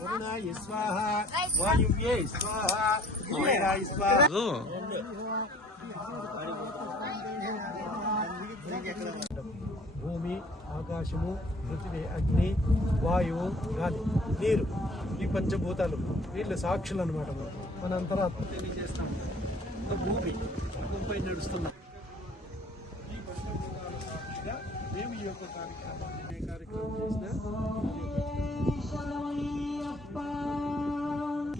వరుణాయ స్వాహ వాయువ్యే స్వాహ కుబేరాయ స్వాహ. భూమి, ఆకాశము, పృథివీ, అగ్ని, వాయువు, గాలి, నీరు, ఈ పంచభూతాలు వీళ్ళు సాక్షులు అనమాట. మన అంతరాత్మ తెలియజేస్తాం. భూమి భూమిపై నడుస్తున్నాం. ఈ పంచభూతాల మేము ఈ యొక్క కార్యక్రమం చేసిన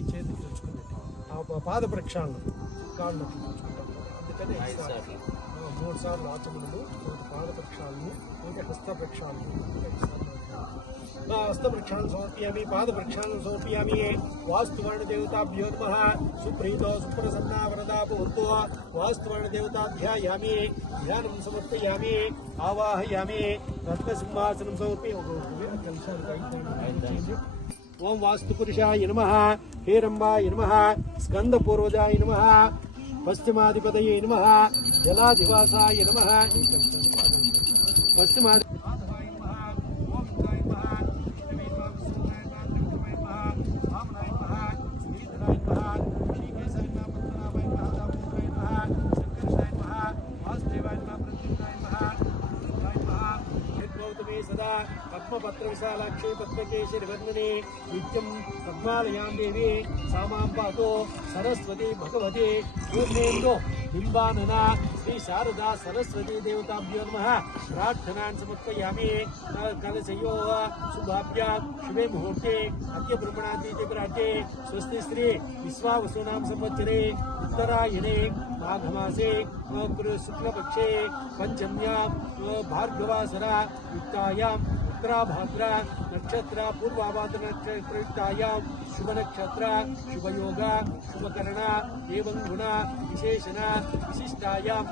చేతి తెచ్చుకునేది ఆ పాద ప్రక్షాళన కాళ్ళు అందుకని 3 సార్లు ఆచమనలు, పాద ప్రక్షాళనలు, హస్త ప్రక్షాళనలు. हस्त प्रक्षालन समर्पयामि, पाद प्रक्षालन समर्पयामि. वास्तुवर्ण देवताभ्यो नमः. सुप्रीतो सुप्रसन्ना वरदा भवन्तु. वास्तुवर्ण देवताभ्यायामि, ध्यानं समर्पयामि, आवाहयामि. रत्नसिंहासनं समर्पयामि. ओम वास्तुपुरुषाय नमः. हेरम्बाय नमः. स्कंदपूर्वजाय नमः. पश्चिमाधिपतये नमः. जलाधिवासाय नमः. पश्चिमाधि सदा पद्मपत्र विशालाक्षे पद्मकेशरिवर्णने नित्यं पद्मालयां देवी सामां पातो सरस्वती भगवती पूर्णेन्दो बिम्बानना श्री शारदा सरस्वती देवताभ्यो नमः. प्रार्थनान् समर्पयामि. कलशयोः शुभाभ्यां शुभे मुहूर्ते अद्य ब्रह्मणातीते स्वस्ति श्री विश्वावसूनां संवत्सरे उत्तरायणे माघमासे शुक्लपक्षे पंचम्यां भार्गवासरा युक्तायां उत्तराभाद्रा नक्षत्र पूर्वाभाद्र नक्षत्रयुक्तायां शुभ नक्षत्र शुभयोग शुभकरण एवं गुण विशेषण विशिष्टायां